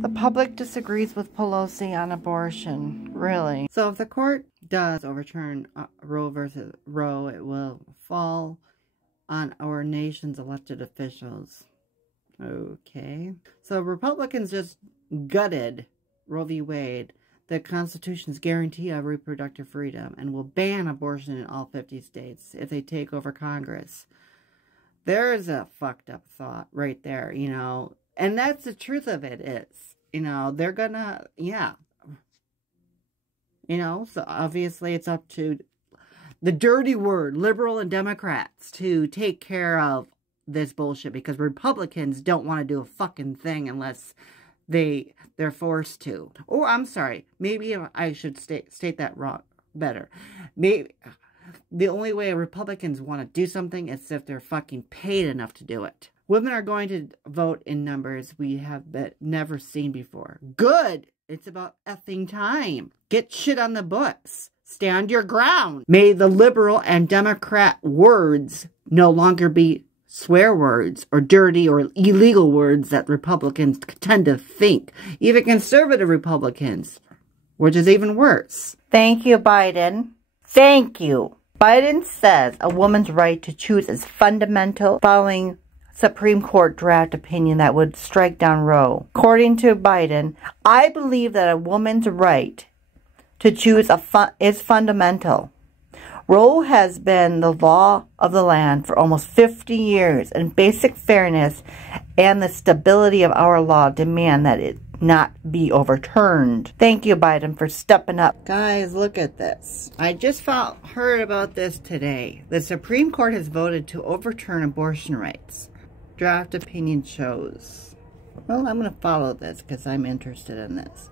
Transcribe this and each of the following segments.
The public disagrees with Pelosi on abortion. Really? So if the court does overturn Roe versus Roe, it will fall on our nation's elected officials. Okay. So Republicans just gutted Roe v. Wade, the Constitution's guarantee of reproductive freedom, and will ban abortion in all 50 states if they take over Congress. There's a fucked up thought right there, you know. And that's the truth of it is, you know, they're gonna, yeah. You know, so obviously it's up to the dirty word, liberal and Democrats, to take care of this bullshit, because Republicans don't want to do a fucking thing unless they're forced to. Or, I'm sorry, maybe I should state that wrong better. Maybe the only way Republicans want to do something is if they're fucking paid enough to do it. Women are going to vote in numbers we have never seen before. Good! It's about effing time. Get shit on the books. Stand your ground. May the liberal and Democrat words no longer be swear words or dirty or illegal words that Republicans tend to think. Even conservative Republicans, which is even worse. Thank you, Biden. Thank you. Biden says a woman's right to choose is fundamental, following Supreme Court draft opinion that would strike down Roe. According to Biden, I believe that a woman's right to choose is fundamental. Roe has been the law of the land for almost 50 years, and basic fairness and the stability of our law demand that it not be overturned. Thank you, Biden, for stepping up. Guys, look at this. I just heard about this today. The Supreme Court has voted to overturn abortion rights. Draft opinion shows. Well, I'm going to follow this because I'm interested in this.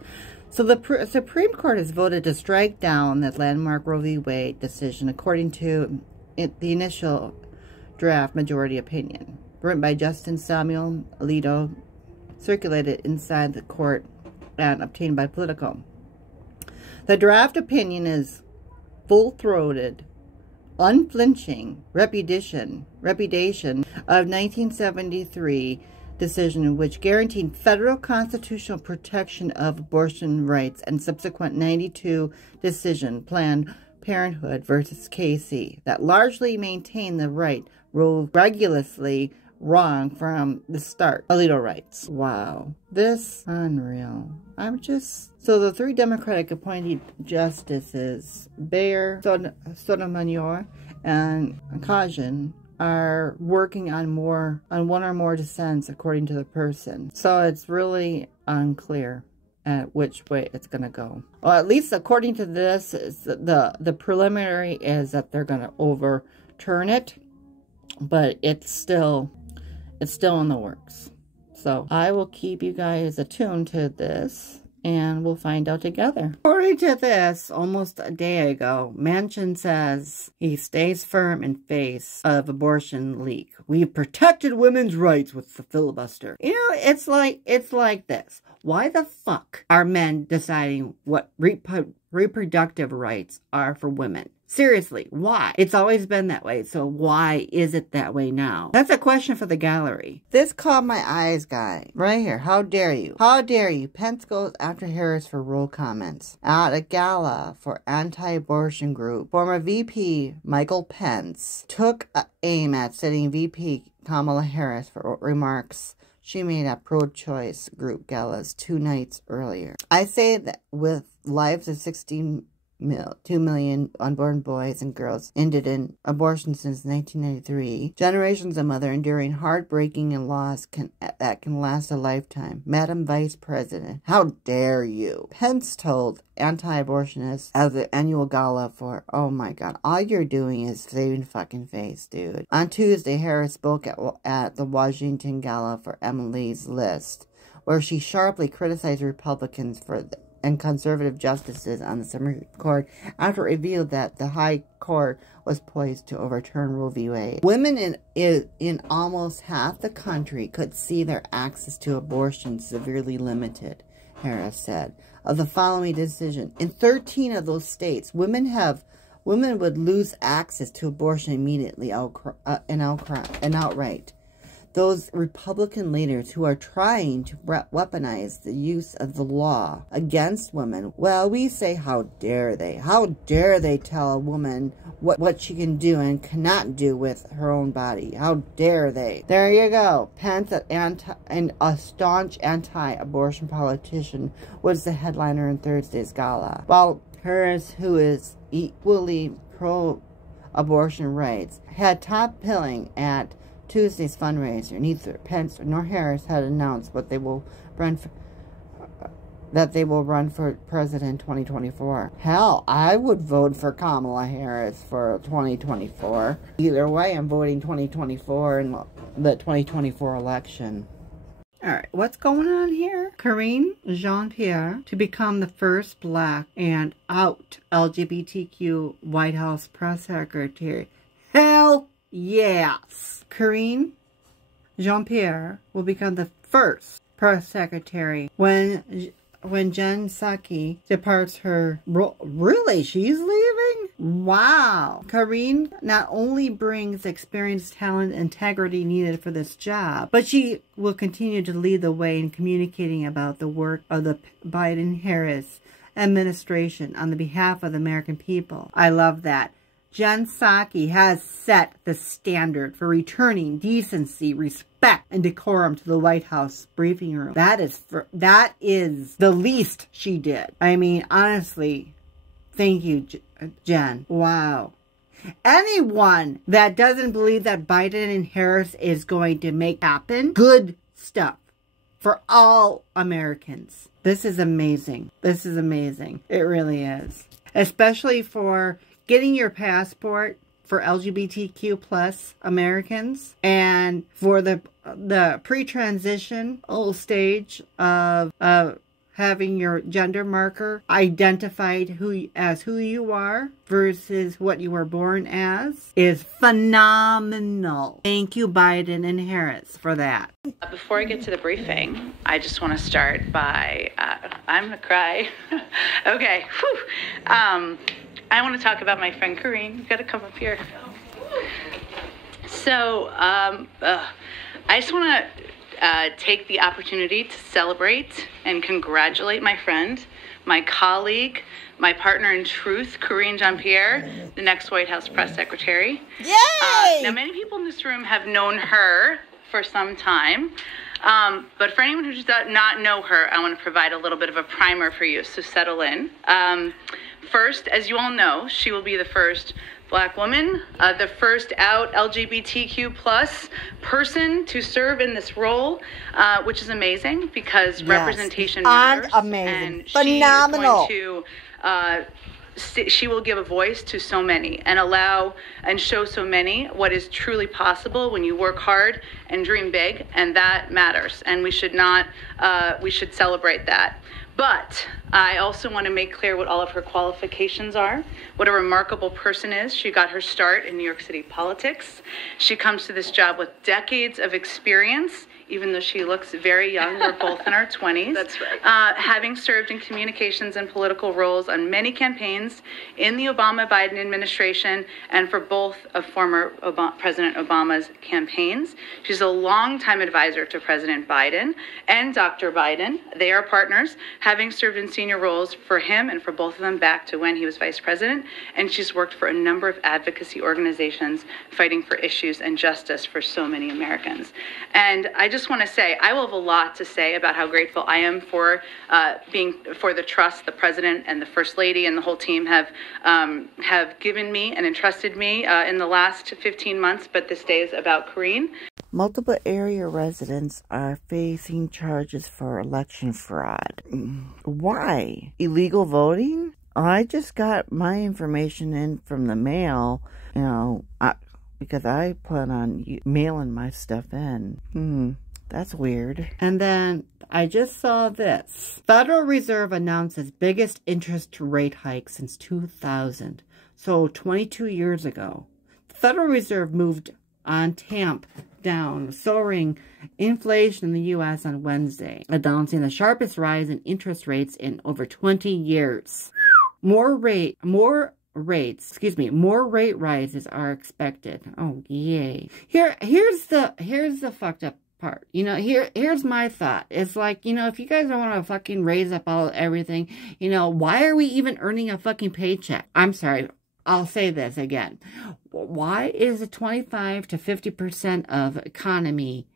So the Supreme Court has voted to strike down the landmark Roe v. Wade decision according to the initial draft majority opinion, written by Justice Samuel Alito, circulated inside the court and obtained by Politico. The draft opinion is full-throated, unflinching repudiation of 1973 decision in which guaranteed federal constitutional protection of abortion rights and subsequent 92 decision, Planned Parenthood versus Casey, that largely maintained the right ruled rigorously wrong from the start. Alito writes, wow, this unreal. So the three Democratic appointed justices, Bayer, Sotomayor, and Kajan, are working on one or more dissents according to the person. So it's really unclear at which way it's going to go. Well, at least according to this, the preliminary is that they're going to overturn it, but it's still in the works. So I will keep you guys attuned to this, and we'll find out together. According to this, almost a day ago, Manchin says he stays firm in face of abortion leak. We've protected women's rights with the filibuster. You know, it's like this. Why the fuck are men deciding what reproductive rights are for women? Seriously, why? It's always been that way, so why is it that way now? That's a question for the gallery. This caught my eyes, guy. Right here. How dare you? How dare you? Pence goes after Harris for Roe comments. At a gala for anti-abortion group, former VP Michael Pence took aim at sitting VP Kamala Harris for remarks she made at pro-choice group galas 2 nights earlier. I say that with lives of 2 million unborn boys and girls ended in abortion since 1993. Generations of mothers enduring heartbreaking and loss that can last a lifetime. Madam Vice President, how dare you? Pence told anti-abortionists at the annual gala for, oh my god, all you're doing is saving fucking face, dude. On Tuesday, Harris spoke at the Washington Gala for Emily's List, where she sharply criticized Republicans and conservative justices on the Supreme Court after it revealed that the High Court was poised to overturn Roe v. Wade. Women in almost half the country could see their access to abortion severely limited, Harris said. Of the following decision, in 13 of those states, women would lose access to abortion immediately and outright. those Republican leaders who are trying to weaponize the use of the law against women, well, we say, how dare they? How dare they tell a woman what she can do and cannot do with her own body? How dare they? There you go. Pence, and a staunch anti-abortion politician, was the headliner in Thursday's gala. While Harris, who is equally pro-abortion rights, had top billing at Tuesday's fundraiser. Neither Pence nor Harris had announced what they will run for, that they will run for president in 2024. Hell, I would vote for Kamala Harris for 2024. Either way, I'm voting 2024 in the 2024 election. Alright, what's going on here? Karine Jean-Pierre to become the first black and out LGBTQ White House press secretary. Hell yes! Karine Jean-Pierre will become the first press secretary when Jen Psaki departs her role. Really? She's leaving? Wow. Karine not only brings experience, talent, and integrity needed for this job, but she will continue to lead the way in communicating about the work of the Biden-Harris administration on the behalf of the American people. I love that. Jen Psaki has set the standard for returning decency, respect, and decorum to the White House briefing room. That is the least she did. I mean, honestly, thank you, Jen. Wow. Anyone that doesn't believe that Biden and Harris is going to make happen, good stuff for all Americans. This is amazing. This is amazing. It really is. Especially for getting your passport for LGBTQ plus Americans, and for the pre-transition stage of having your gender marker identified as who you are versus what you were born as is phenomenal. Thank you, Biden and Harris, for that. Before I get to the briefing, I just want to start by, I'm going to cry. Okay. Whew. I want to talk about my friend Karine. You've got to come up here. So, I just want to take the opportunity to celebrate and congratulate my friend, my colleague, my partner in truth, Karine Jean-Pierre, the next White House press secretary. Yay! Now, many people in this room have known her for some time. But for anyone who does not know her, I want to provide a little bit of a primer for you, so settle in. First, as you all know, she will be the first Black woman, the first out LGBTQ plus person to serve in this role, which is amazing because representation matters. Amazing. And phenomenal. She is going to, she will give a voice to so many and allow and show so many what is truly possible when you work hard and dream big, and that matters. And we should not, we should celebrate that. But I also want to make clear what all of her qualifications are, what a remarkable person is. She got her start in New York City politics. She comes to this job with decades of experience, even though she looks very young. We're both in our 20s. That's right. Having served in communications and political roles on many campaigns in the Obama-Biden administration and for both of former President Obama's campaigns. She's a longtime advisor to President Biden and Dr. Biden. They are partners, having served in senior roles for him and for both of them back to when he was vice president. And she's worked for a number of advocacy organizations fighting for issues and justice for so many Americans. And I just want to say, I will have a lot to say about how grateful I am for for the trust the president and the first lady and the whole team have given me and entrusted me in the last 15 months. But this day is about Karine. Multiple area residents are facing charges for election fraud. Why? Illegal voting? I just got my information in from the mail, because I plan on mailing my stuff in. That's weird. And then I just saw this. Federal Reserve announces biggest interest rate hike since 2000. So 22 years ago. The Federal Reserve moved on tamp down soaring inflation in the U.S. on Wednesday, announcing the sharpest rise in interest rates in over 20 years. More more rate rises are expected. Oh, yay. Here's the fucked up part. You know, here's my thought. It's like, you know, if you guys don't want to fucking raise up everything, you know, why are we even earning a fucking paycheck? I'm sorry. I'll say this again. Why is it 25 to 50% of economy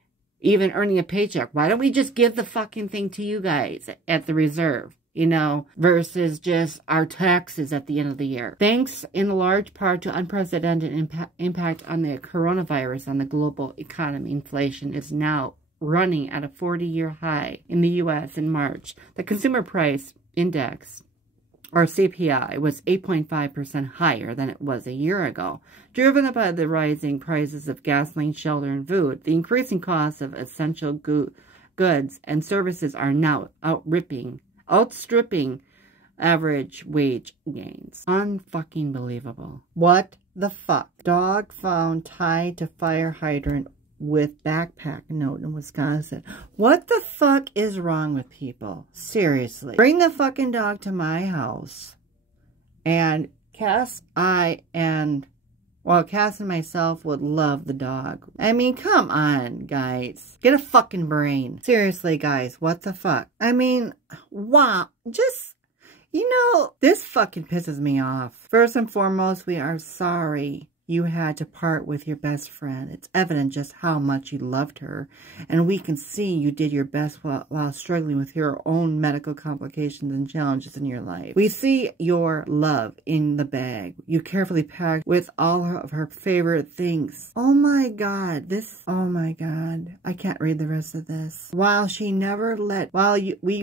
even earning a paycheck? Why don't we just give the fucking thing to you guys at the reserve, you know, versus just our taxes at the end of the year? Thanks in large part to unprecedented impact on the coronavirus on the global economy, inflation is now running at a 40-year high in the U.S. in March. The consumer price index, or CPI, was 8.5% higher than it was a year ago, driven by the rising prices of gasoline, shelter, and food. The increasing costs of essential goods and services are now outstripping average wage gains. Unfucking believable. What the fuck? Dog found tied to fire hydrant with backpack note in Wisconsin. What the fuck is wrong with people? Seriously. Bring the fucking dog to my house. And Cass and myself would love the dog. I mean, come on, guys. Get a fucking brain. Seriously, guys, what the fuck? I mean, wow. Just, you know, this fucking pisses me off. First and foremost, we are sorry you had to part with your best friend. It's evident just how much you loved her, and we can see you did your best while struggling with your own medical complications and challenges in your life. We see your love in the bag you carefully packed with all of her favorite things. Oh my God, oh my God, I can't read the rest of this. We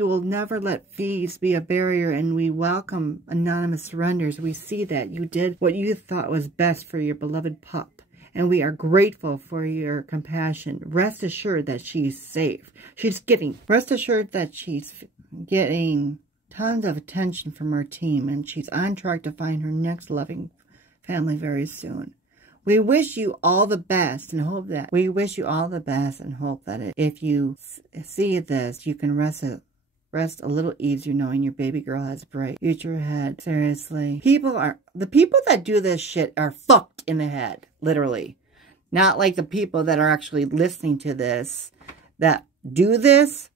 will never let fees be a barrier, and we welcome anonymous surrenders. We see that you did what you thought was best for your beloved pup, and we are grateful for your compassion. Rest assured that she's safe. Rest assured that she's getting tons of attention from our team, and she's on track to find her next loving family very soon. We wish you all the best and hope that if you see this, you can rest a little easier knowing your baby girl has a bright future ahead. Seriously. The people that do this shit are fucked in the head. Literally. Not like the people that are actually listening to this that do this.